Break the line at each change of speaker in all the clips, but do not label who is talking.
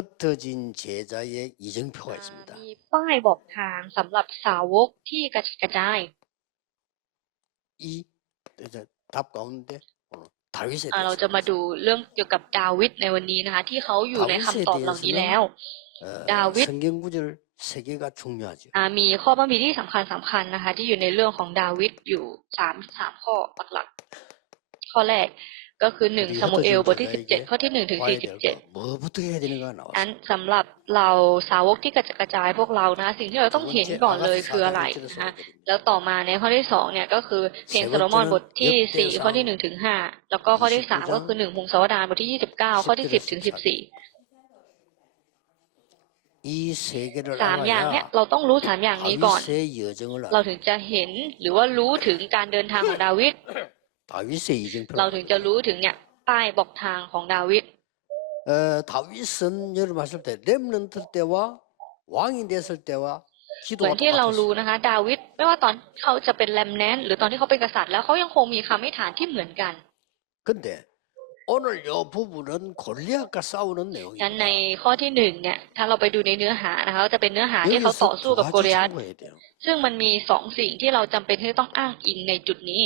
흩어진 제자의 이정표가
อ่า
있습니다.
มีป้ายบอกทางสำหรับสาวกที่กระจัดกระจาย
이 이제 답 가운데 오늘 다윗에
อ่าเรา
대해서
จะมาดูเรื่องเกี่ยวกับดาวิดในวันนี้นะคะ ที่เขาอยู่ในคำตอบเหล่านี้แล้ว
어,
다윗.
성경 구절 세 개가 중요하죠.
อ่ามีข้อพระมีที่สำคัญสำคัญนะคะ ที่อยู่ในเรื่องของดาวิดอยู่สามสามข้อหลักๆข้อแรก ก็คือหนึ่งสามูเอลบทที่สิบเจ็ดข้อที่หนึ่งถึงสี่สิบเจ็ดอันสำหรับเราสาวกที่กระจกระจายพวกเรานะ สิ่งที่เราต้องเห็นก่อนเลยคืออะไรนะแล้วต่อมาในข้อที่สองเนี่ยก็คือเพลงโซโลมอนบทที่สี่ข้อที่หนึ่งถึงห้าแล้วก็ข้อที่สามก็คือหนึ่งพงศาวดารบทที่ยี่สิบเก้าข้อที่สิบถึงสิบสี่สามอย่างเนี่ยเราต้องรู้สามอย่างนี้ก่อน เราถึงจะเห็นหรือว่ารู้ถึงการเดินทางของดาวิด
다윗의 이정표.
เราถึงจะรู้ถึงเนี่ยป้ายบอกทางของดาวิด
어, 다윗은 여러분 봤을 때 렘넌트 때와 왕이 됐을 때와
เหมือน
기도가
ที่เรารู้
똑같았어요.
นะคะ ดาวิดไม่ว่าตอนเขาจะเป็นแรมแนนหรือตอนที่เขาเป็นกษัตริย์แล้วเขายังคงมีคำอธิษฐานที่เหมือนกัน
근데 오늘 이 부분은 골리앗과 싸우는
งั้นใน
내용입니다.
ข้อที่หนึ่งเนี่ย ถ้าเราไปดูในเนื้อหานะคะก็จะเป็นเนื้อหาที่เขาต่อ
여기서
สู้
두
กับโก
가지
ลิยัต
참고해야 돼요.
ซึ่งมันมีสองสิ่งที่เราจำเป็นที่จะต้องอ้างอิงในจุดนี้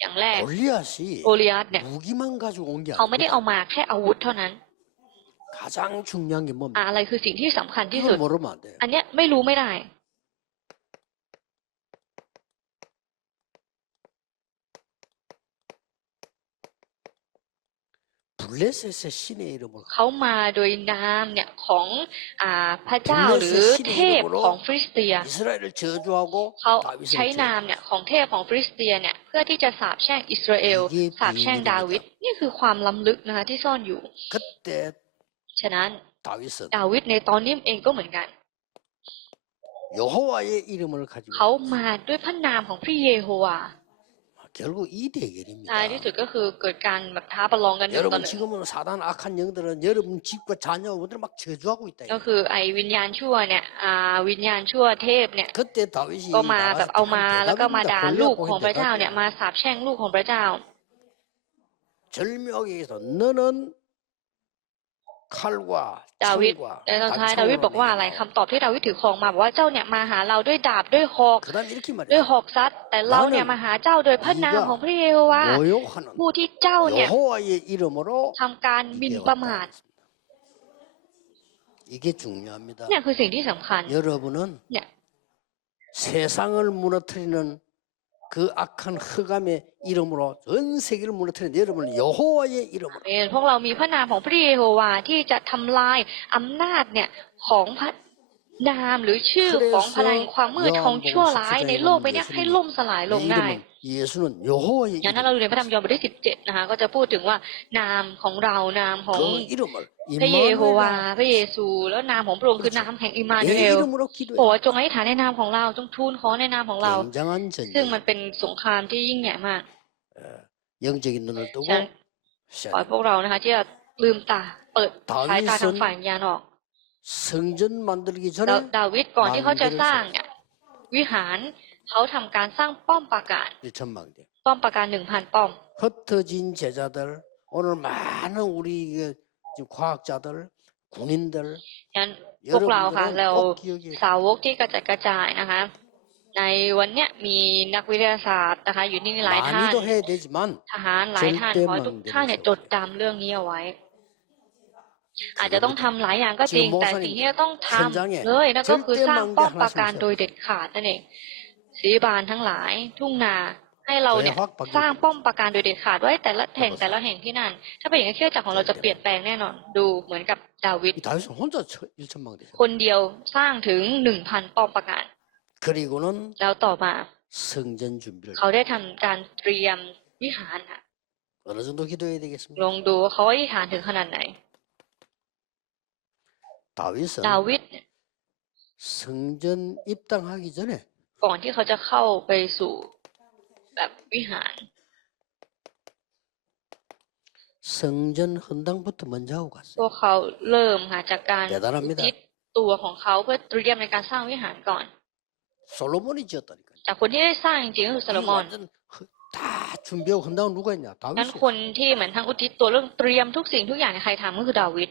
อย่างแรก
골리앗이
โกลิยัตเนี่ย
무기만 가지고 온 게
เขาไม่ได้
아니라
เอามาแค่อาวุธเท่านั้น
가장 중요한 게
อะ
뭡니까?
อะไรคือสิ่งที่สำคัญที่สุด
그걸 모르면 안 돼요.
อันเนี้ยไม่รู้ไม่ได้
블레셋의 신의 이름을
เขามาโดยนามเนี่ยของอ่าพระเจ้าหรือเทพของฟริสเตีย
이스라엘을 저주하고
เขา
다윗을
ใช้นาม
저주.
เนี่ยของเทพของฟริสเตียเนี่ยเ พื่อที่จะสาบแช่งอิสราเอลสาบแช่งดาวิดนี่คือความล้ำลึกนะคะที่ซ่อนอยู่ฉะนั้นดาวิดในตอนนี้เองก็เหมือนกันเขามาด้วยพระนามของพระเยโฮวา์
결국 이 대결입니다.
ท้ายที่สุดก็คือเกิดการแบบท้าประลองกันหนึ่งต่อ
여러분
หนึ่ง
지금은 사단 악한 영들은 여러분 집과 자녀들을 막 저주하고 있다.
ก็คือไอ้วิญญาณชั่วเนี่ยอ่าวิญญาณชั่วเทพเนี่ย
그때 다윗이
ก็มาแบบเอามา
나가서
แล้วก็มา
대답입니다.
ด่า
골리앗
ลูกของ
보이는데
พระเจ้า
대답.
เนี่ยมาสาปแช่งลูกของพระเจ้า
절묘하게 해서 너는 칼과
ดาวิด
창과
ในตอนท้าย
단창으로
ดาวิดบอกว่าอะไร
내게
คำตอบที่ดาวิดถือครองมาบอกว่าเจ้าเนี่ยมาหาเราด้วยดาบด้วยหอก
그다음 이렇게
ด้วย
말이야.
หอกซัดแต่เราเนี่ยมาหาเจ้าโดยพระนามของพระเยโฮวา
모욕하는
ผู้ที่เจ้าเนี่ย
여호와의 이름으로
ทำการหมินประมาท
이게 중요합니다.
เนี่ยคือสิ่งที่สำคัญ
여러분은
네.
세상을 무너뜨리는 그 악한 흑암의 이름으로 전 세계를 무너뜨리는 여러분은 여호와의 이름으로
เองพวกเรามีพระนามของพระเยโฮวาที่จะทำลายอำนาจเนี่ยของพระนามหรือชื่อของพลังความมืดของชั่วร้ายในโลกใบเนี้ยให้ล่มสลายลง
내
ได้
이름은 예수는 여호와의
อย่างถ้าเราดูในพระธรรมยอห์นบทที่สิบเจ็ดนะคะก็จะพูดถึงว่านามของเรานามของพระเยโฮวาพระเยซู แล้วนามของพระองค์คือนามแห่งอิมานูเอลโอ้จงให้ฐานในนามของเราจงทูลขอในนามของเรา ซึ่งมันเป็นสงครามที่ยิ่งใหญ่มากขอพวกเรานะคะที่จะลืมตาเปิดสายตาทางฝ่ายยานออกดาวิดก่อนที่เขาจะสร้างวิหาร เขาทำการสร้างป้อมปราการ
일천망대
ป้อมปราการหนึ่งพันป้อม
흩어진 제자들 오늘 많은 우리 그 지금 과학자들 군인들
งั้นพวกเราค่ะ
여러분들은
เรา
꼭 기억해야 돼요.
สาวกที่กระจัดกระจายนะคะ ในวันเนี้ยมีนักวิทยาศาสตร์นะคะ อยู่ที่นี่หลายท่าน
많이도 해야 되지만
ทหารหลายท่าน
절대
ขอให้ทุก
망대는
ท่านเนี่ยจดจำเรื่องนี้เอาไว้ อาจจะต้องทำหลายอย่างก็จริง
지금
แต่
목사님
สิ่งที่จะต้องท
현장에 ำ
เลยนั่นก็คือ
절대
สร้าง
망대
ป้อมปรา
하나씩
การ
세워요.
โดยเด็ดขาดนั่นเอง ศรีบาลทั้งหลาย ทุ่งนา ให้เราเนี่ยสร้างป้อมประการโดยเด็ดขาดไว้แต่ละแห่งแต่ละแห่งที่นั่น ถ้าเป็นอย่างนี้เชื่อจักของเราจะเปลี่ยนแปลงแน่นอน ดูเหมือนกับดาวิดคนเดียวสร้างถึงหนึ่งพันป้อมประการแล้วต่อมาเขาได้ทำการเตรียมวิหารค่ะลองดูเขาอิษฐานถึงขนาดไหนดาวิดดาวินี่ย
성전입당하기전에
ก่อนที่เขาจะเข้าไปสู่แบบวิหารพวกเขาเริ่มค่ะจากการคิดตัวของเขาเพื่อเตรียมในการสร้างวิหารก่อน
โซโลมอนี่เจ
แต่คนที่ได้สร้างจริงๆก็คือโซโลมอน
ด่า
ชุนั้
น
คนที่เหมือนทั้งอุทิศตัวเรื่องเตรียมทุกสิ่งทุกอย่างใครทำก็คือดาวิด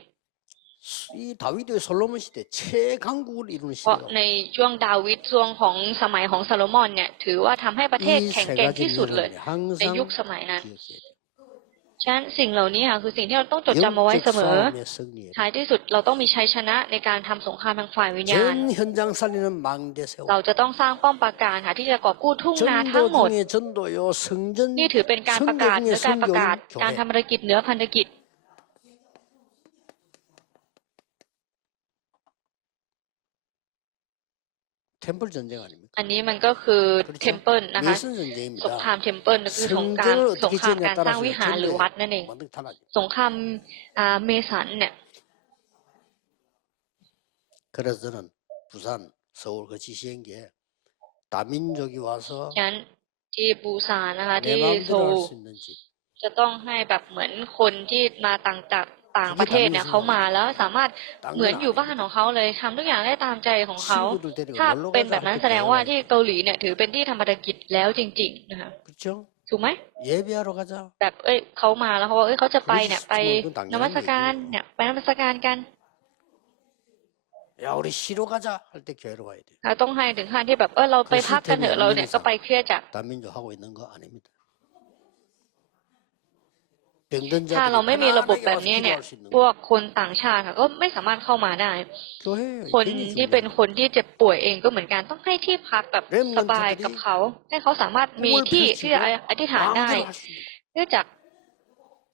이 다윗의 솔로몬 시대 최강국을 이루는
เพราะ
시대가
ในช่วงดาวิดช่วงของสมัยของซาโลมอนเนี่ย ถือว่าทำให้ประเทศ
이
แข็ง
세
แกร่ง
가지
ที่สุดเลย
내용을
ในยุค
항상
สมัยนั้น
기억해야 돼요.
ฉะนั้นสิ่งเหล่านี้ค่ะคือสิ่งที่เราต้องจดจำเอาไว้เส
영적
มอ
싸움의 승리에
ท้ายที่สุดเราต้องมีชัยชนะในการทำสงครามทางฝ่ายวิญญาณ
전 현장 살리는 망대 세워
เราจะต้องสร้างป้อมปราการค่ะที่จะกอบกู้ทุ่งนาทั้ง
전도
หมด
중에 전도요 성전
นี่ถือเป็นการประกาศห
성교
รือ
중에
การประกาศ
성교인
การ
교회
ทำภารกิจเหนือพันธกิจ
템플 전쟁 아닙니까?
อันนี้มันก็คือ
그렇죠?
เทมเพิลนะคะ
내선
สง
전쟁입니다.
ครามเทมเพิลคือสงคราม
성전을
สง
어떻게
ครามการ
지느냐에
สร้าง
따라서
วิหารหรือวัดนั่นเอง
완전 달라져.
สงครามอ่าเมสันเนี่ย
그래서 저는 부산, 서울 그 지시한 게 다민족이 와서
ฉะนั้นที่ปูซานนะคะ
내
ที่โซ
마음대로
ล
할 수 있는 집.
จะต้องให้แบบเหมือนคนที่มาต่างจาก ต่างประเทศเนี่ยเขามาแล้วสามารถ
딴
เหมือน
건
อยู่
아니에요.
บ้านของเขาเลยทำทุกอย่างได้ตามใจของเขา
친구들 데리고
ถ้า
놀러
เป็นแบ
가자
บนั้น
그렇게
แสดงว่า
배워요.
ที่เกาหลีเนี่ยถือเป็นที่ทำภารกิจแล้วจริง ๆ นะคะ
그렇죠?
ถูกไหม
예배하러 가자.
แบบเอ้ยเขามาแล้วเขาบอกเอ้ยเขาจะไปเนี่ยไป
그건 당연한
นมัสการ
얘기예요.
เนี่ยไปนมัสการกัน
야 우리 시로 가자 할 때 교회로 가야 돼.
เราต้องให้ถึงขั้นที่แบบเออเราไปพักกันเถอะเราเนี่ยก็ไปเครียดจาก
다민족 하고 있는 거 아닙니다.
ถ้าเราไม่มีระบบแบบนี้เนี่ย
병든자들이
พวกคนต่างชาติค่ะก็ไม่สามารถเข้ามาได้
교회
คนที่เป็นคนที่เจ็บป่วยเองก็เหมือนกันต้องให้ที่พักแบบ
เริ่ม
สบายกับเขา ให้เขาสามารถมีที่ที่จะอธิษฐานได้ เนื่องจาก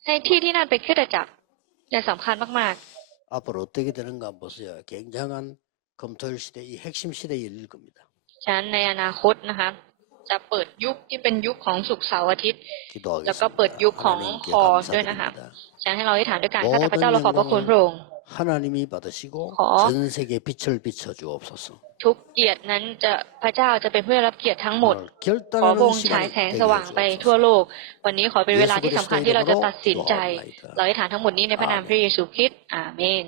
ให้ที่ที่นั่นเป็นคริสตจักรเนี่ยสำคัญมาก
앞으로 어떻게 되는가 한번 보세요. 굉장한 검토일 시대, 이 핵심 시대에 열릴 겁니다.
ๆฉะนั้นในอนาคตนะคะ จะเปิดยุคที่เป็นยุคของศุกร์เสาร์อาทิตย์
기도하겠습니다.
잠깐 ปิดยุคของ
하나님께
คอด้วยนะคะ
감사드립니다.
ฉะนั้นให้เราอธิษฐานด้วยกันข้าแต่พระเจ้าเราขอบพระคุณพระองค์
하나님이 받으시고
거.
전 세계 빛을 비춰 주옵소서.
ทุกเกียรตินั้นจะพระเจ้าจะเป็นผู้ได้รับเกียรติทั้งหมด
오늘
ขอพระ
결단하는
องค์ฉาย
시간이
แสง
되게
สว่างไปทั่ว
해주옵소서.
โลก วันนี้ขอเป็นเวลาที่สำคัญที่เราจะตัดสินใจ เราอธิษฐานทั้งหมดนี้ในพระนามพระเยซูคริสต์อาเมน